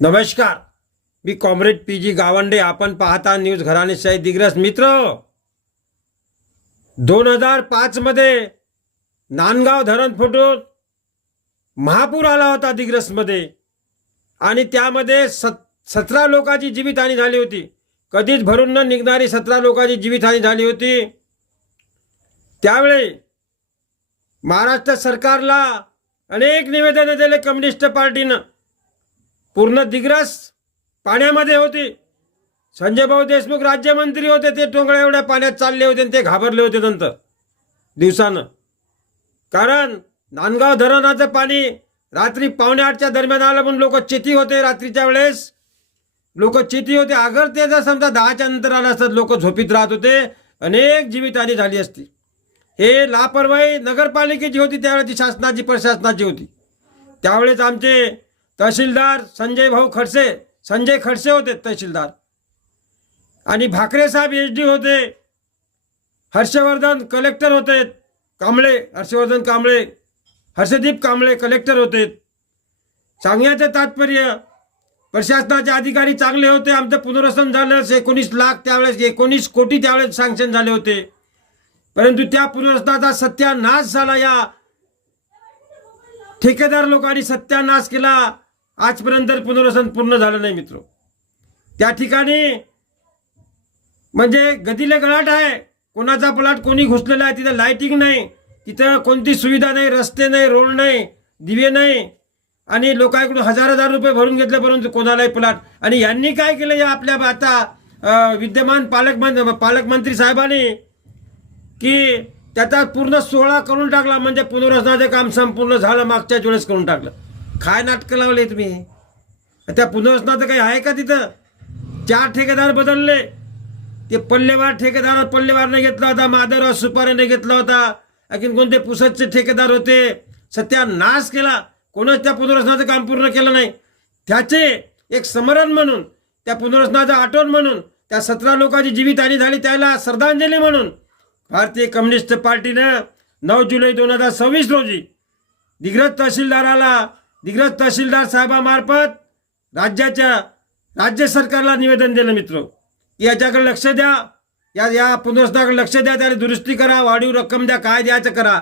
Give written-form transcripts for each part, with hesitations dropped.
नमस्कार, मी comrade PG. Gawande. आपण पाहता न्यूज घराणेशाही दिग्रस. मित्र, 2005 मध्ये नांदगाव धरण फुटून महापूर आला होता दिग्रसमध्ये आणि त्यामध्ये 17 लोकांची जीवितहानी झाली होती. कधीच भरून न निघणारी 17 लोकांची जीवितहानी झाली होती. त्यावेळी महाराष्ट्र सरकारला अनेक निवेदने दिले कम्युनिस्ट पार्टीनं. पूर्ण दिग्रस पाण्यामध्ये होती. संजय भाऊ देशमुख राज्यमंत्री होते. ते टोंगळ्या एवढ्या पाण्यात चालले होते आणि ते घाबरले होते नंतर दिवसानं. कारण नांदगाव धरणाचं पाणी रात्री 7:45च्या दरम्यान आलं म्हणून लोक चेती होते. रात्रीच्या वेळेस लोक चेती होते. अगर ते जर समजा 10च्या नंतर आलं असतं लोक झोपीत राहत होते. अनेक जीवितहानी झाली असती. हे लापरवाही नगरपालिकेची होती, त्यावेळेची शासनाची प्रशासनाची होती. त्यावेळेस आमचे तहसीलदार संजय खडसे होते तहसीलदार, आणि भाकरे साहेब HD होते. हर्षवर्धन कलेक्टर होते. हर्षदीप कांबळे कलेक्टर होते. सांगण्याचं तात्पर्य, प्रशासनाचे अधिकारी चांगले होते. आमचं पुनर्वसन झालं. 19 लाख त्यावेळेस 19 कोटी त्यावेळेस सँक्शन झाले होते. परंतु त्या पुनर्वसनाचा सत्यानाश झाला. या ठेकेदार लोकांनी सत्यानाश केला. आजपर्यंत पुनर्वसन पूर्ण झालं नाही मित्र. त्या ठिकाणी म्हणजे गदिले गळाट आहे. कोणाचा प्लॉट कोणी घुसलेला आहे. तिथं लाईटिंग नाही, तिथं कोणती सुविधा नाही, रस्ते नाही, रोड नाही, दिवे नाही, आणि लोकांकडून हजार रुपये भरून घेतले परंतु कोणालाही प्लॉट. आणि यांनी काय केलं, या आपल्या आता विद्यमान पालकमंत्री साहेबांनी की त्याचा पूर्ण 16 करून टाकला. म्हणजे पुनर्वसनाचं काम संपूर्ण झालं, मागच्याच वेळेस करून टाकलं. काय नाटकं लावले तुम्ही? त्या पुनर्वसनाचं काही आहे का? तिथं 4 ठेकेदार बदलले. ते पल्लेवार ठेकेदार पल्लेवारने घेतला होता, माधवराव सुपारेने घेतला होता, आणखीन कोणते पुसदचे ठेकेदार होते. सत्यानाश केला. कोणच त्या पुनर्वसनाचं काम पूर्ण केलं नाही. त्याचे एक स्मरण म्हणून, त्या पुनर्वसनाचं आठवण म्हणून, त्या 17 लोकांची जीवितहानी झाली त्याला श्रद्धांजली म्हणून भारतीय कम्युनिस्ट पार्टीनं 9 जुलै 2026 रोजी दिग्रस तहसीलदार साहेबामार्फत राज्य सरकारला निवेदन दिलं मित्र, की याच्याकडे लक्ष द्या, या पुनर्वसनाकडे लक्ष द्या, त्याला दुरुस्ती करा, वाढीव रक्कम द्या, काय द्यायचं करा.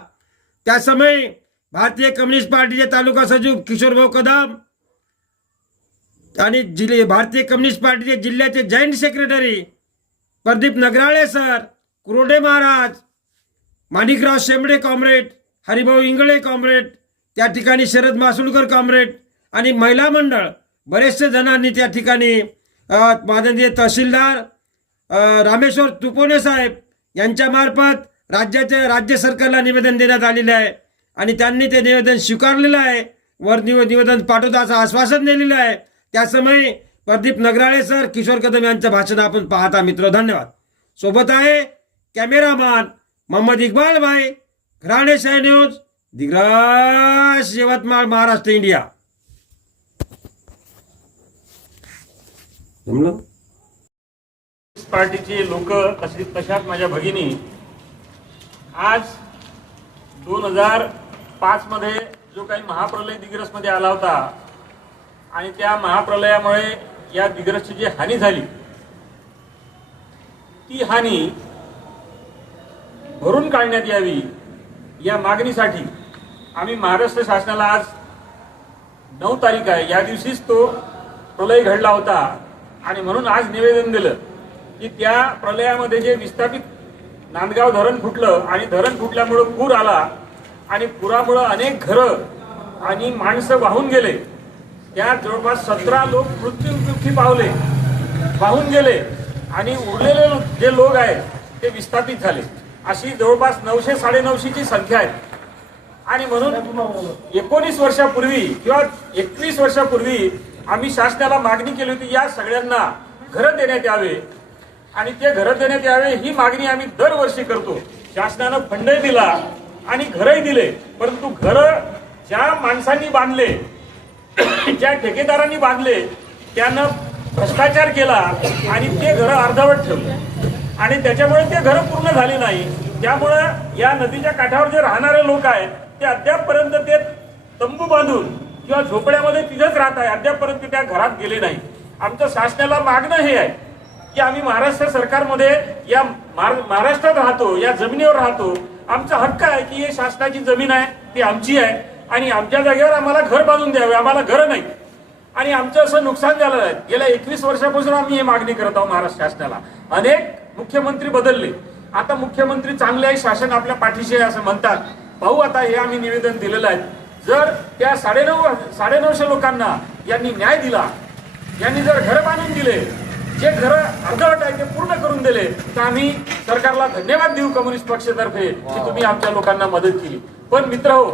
त्या समय भारतीय कम्युनिस्ट पार्टीचे तालुका सचिव किशोरभाऊ कदम आणि भारतीय कम्युनिस्ट पार्टीचे जिल्ह्याचे joint secretary Pradeep Nagrale sir, Kurode Maharaj, Manikrao Shembade comrade, Haribhau Ingale comrade, त्या ठिकाणी शरद मासुळकर कॉम्रेड आणि महिला मंडळ बरेचसे जणांनी त्या ठिकाणी माननीय तहसीलदार रामेश्वर तुपोने साहेब यांच्यामार्फत राज्य सरकारला निवेदन देण्यात आलेले आहे. आणि त्यांनी ते निवेदन स्वीकारलेलं आहे. वर निवेदन पाठवण्याचं आश्वासन दिलेलं आहे. त्यासमयी प्रदीप नगराळे सर, किशोर कदम यांचं भाषण आपण पाहता मित्र. धन्यवाद. सोबत आहे कॅमेरामॅन मोहम्मद इक्बाल भाई, घराणेशाही न्यूज, दिग्रस, यवतमाळ, महाराष्ट्र, इंडिया. पार्टीचे लोक तशाच माझ्या भगिनी आज 2005 मध्ये जो काही महाप्रलय दिग्रसमध्ये आला होता आणि त्या महाप्रलयामुळे या दिग्रसची जी हानी झाली, ती हानी भरून काढण्यात यावी या मागणीसाठी आम्ही महाराष्ट्र शासनाला आज 9 तारीख आहे, या दिवशीच तो प्रलय घडला होता आणि म्हणून आज निवेदन दिलं की त्या प्रलयामध्ये जे विस्थापित नांदगाव धरण फुटलं आणि धरण फुटल्यामुळं पूर आला आणि पुरामुळं अनेक घरं आणि माणसं वाहून गेले. त्या जवळपास 17 लोक मृत्युमुखी वाहून गेले आणि उरलेले जे लोक आहेत ते विस्थापित झाले. अशी जवळपास 900-950ची संख्या आहे. आणि म्हणून 19 वर्षापूर्वी किंवा 21 वर्षापूर्वी आम्ही शासनाला मागणी केली होती, या सगळ्यांना घरं देण्यात यावे आणि ते घरं देण्यात यावे. ही मागणी आम्ही दरवर्षी करतो. शासनानं फंडही दिला आणि घरही दिले, परंतु घरं ज्या माणसांनी बांधले, ज्या ठेकेदारांनी बांधले, त्यानं भ्रष्टाचार केला आणि ते घरं अर्धवट ठेवले आणि त्याच्यामुळे ते घरं पूर्ण झाली नाही. त्यामुळं या नदीच्या काठावर जे राहणारे लोक आहेत ते अद्यापपर्यंत ते तंबू बांधून किंवा झोपड्यामध्ये तिथंच राहत आहे, अद्यापपर्यंत त्या घरात गेले नाही. आमचं शासनाला मागणं हे आहे की आम्ही महाराष्ट्र सरकारमध्ये या महाराष्ट्रात राहतो, या जमिनीवर राहतो. आमचा हक्क आहे की हे शासनाची जमीन आहे, ती आमची आहे आणि आमच्या जागेवर आम्हाला घर बांधून द्यावे. आम्हाला घरं नाही आणि आमचं असं नुकसान झालं आहे. गेल्या 21 वर्षापासून आम्ही हे मागणी करत आहोत महाराष्ट्र शासनाला. अनेक मुख्यमंत्री बदलले, आता मुख्यमंत्री चांगले आहे, शासन आपल्या पाठीशी आहे असं म्हणतात. पाहू आता, हे आम्ही निवेदन दिलेलं आहे. जर त्या 950 लोकांना यांनी न्याय दिला, यांनी जर घर बांधून दिले, जे घर अर्धवट आहे ते पूर्ण करून दिले, तर आम्ही सरकारला धन्यवाद देऊ कम्युनिस्ट पक्षातर्फे की तुम्ही आमच्या लोकांना मदत केली. पण मित्रहो,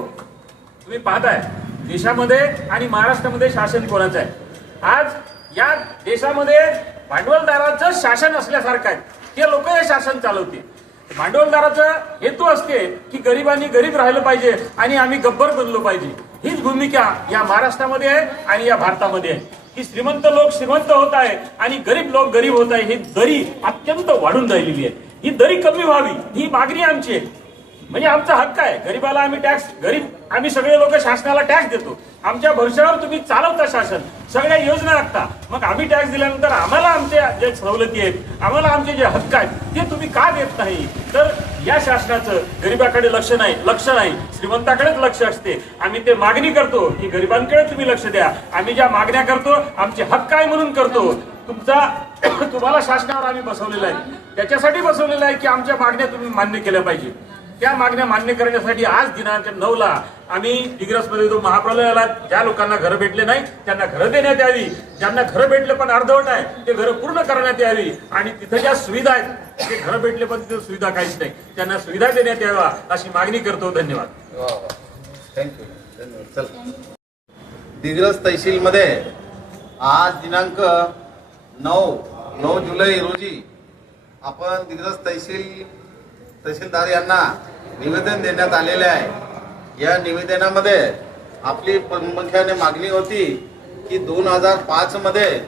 तुम्ही पाहताय देशामध्ये आणि महाराष्ट्रामध्ये शासन कोणाचं आहे? आज या देशामध्ये भांडवलदाराचं शासन असल्यासारखं आहे. ते लोक हे शासन चालवते. भांडवलदाराचा हेतू असते की गरिबांनी गरीब राहिलं पाहिजे आणि आम्ही गब्बर बनलो पाहिजे. हीच भूमिका या महाराष्ट्रामध्ये आहे आणि या भारतामध्ये आहे की श्रीमंत लोक श्रीमंत होत आहे आणि गरीब लोक गरीब होत आहे. ही दरी अत्यंत वाढून राहिलेली आहे. ही दरी कमी व्हावी ही मागणी आमची आहे. म्हणजे आमचा हक्क आहे. गरीबाला आम्ही टॅक्स, आम्ही सगळे लोक शासनाला टॅक्स देतो. आमच्या भरोश्यावर तुम्ही चालवता शासन, सगळ्या योजना आखता. मग आम्ही टॅक्स दिल्यानंतर आम्हाला आमच्या जे सवलती आहेत, आम्हाला आमचे जे हक्क आहेत ते तुम्ही का देत नाही? तर या शासनाचं गरिबाकडे लक्ष नाही, श्रीमंताकडेच लक्ष असते. आम्ही ते मागणी करतो की गरिबांकडे तुम्ही लक्ष द्या. आम्ही ज्या मागण्या करतो आमचे हक्क आहे म्हणून करतो. तुम्हाला शासनावर आम्ही बसवलेलं आहे, त्याच्यासाठी बसवलेलं आहे की आमच्या मागण्या तुम्ही मान्य केल्या पाहिजे. त्या मागण्या मान्य करण्यासाठी आज दिनांक 9ला आम्ही दिग्रसमध्ये जो महाप्रलय आला, ज्या लोकांना घरं भेटले नाही त्यांना घरं देण्यात यावी, ज्यांना घरं भेटले पण अर्धवट आहे ते घरं पूर्ण करण्यात यावी आणि तिथं ज्या सुविधा आहेत, ते घरं भेटले पण तिथं सुविधा काहीच नाही, त्यांना सुविधा देण्यात यावा अशी मागणी करतो. धन्यवाद. थँक्यू. धन्यवाद. चला, दिग्रस तहसीलमध्ये आज दिनांक 9 जुलै रोजी आपण दिग्रस तहसीलदार यांना निवेदन देण्यात आलेले आहे. या निवेदनामध्ये आपली प्रामुख्याने मागणी होती की 2005 मध्ये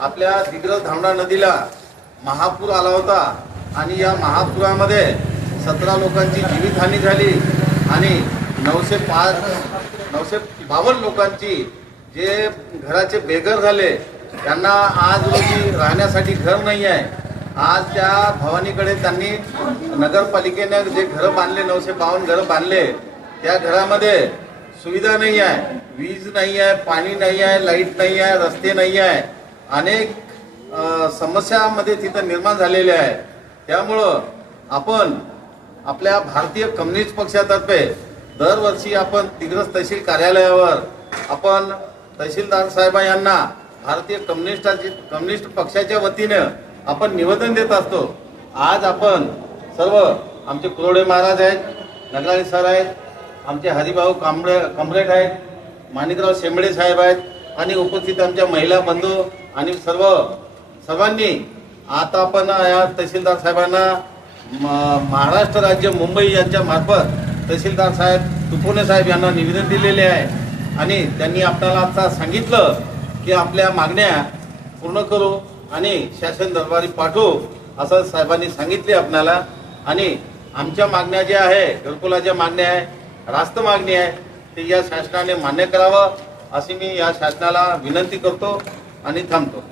आपल्या दिग्रस धावणा नदीला महापूर आला होता आणि या महापुरामध्ये 17 लोकांची जीवितहानी झाली आणि 952 लोकांची जे घराचे बेघर झाले, त्यांना आज रोजी राहण्यासाठी घर नाही आहे. आज त्या भवानीकडे त्यांनी नगरपालिकेने जे घरं बांधले, 952 घरं बांधले, त्या घरामध्ये सुविधा नाही आहे, वीज नाही आहे, पाणी नाही आहे, लाईट नाही आहे, रस्ते नाही आहे. अनेक समस्यामध्ये तिथं निर्माण झालेल्या आहे. त्यामुळं आपण आपल्या भारतीय कम्युनिस्ट पक्षातर्फे दरवर्षी आपण दिग्रस तहसील कार्यालयावर आपण तहसीलदार साहेब यांना भारतीय कम्युनिस्ट पक्षाच्या वतीनं आपण निवेदन देत असतो. आज आपण सर्व आमचे कुरोडे महाराज आहेत, नगराळे सर आहेत, आमचे हरिभाऊ कमरेड आहेत, माणिकराव शेंबडे साहेब आहेत आणि उपस्थित आमच्या महिला बंधू आणि सर्वांनी आता आपण या तहसीलदार साहेबांना महाराष्ट्र राज्य मुंबई यांच्या मार्फत तहसीलदार साहेब तुपोने साहेब यांना निवेदन दिलेले आहे आणि त्यांनी आपल्याला आता सांगितलं की आपल्या मागण्या पूर्ण करू आणि शासन दरबारी पाठवू असं साहेबांनी सांगितले आपल्याला. आणि आमच्या मागण्या ज्या आहे, घरकुलाच्या मागण्या आहे, रास्त मागणी आहे, ते या शासनाने मान्य करावं अशी मी या शासनाला विनंती करतो आणि थांबतो.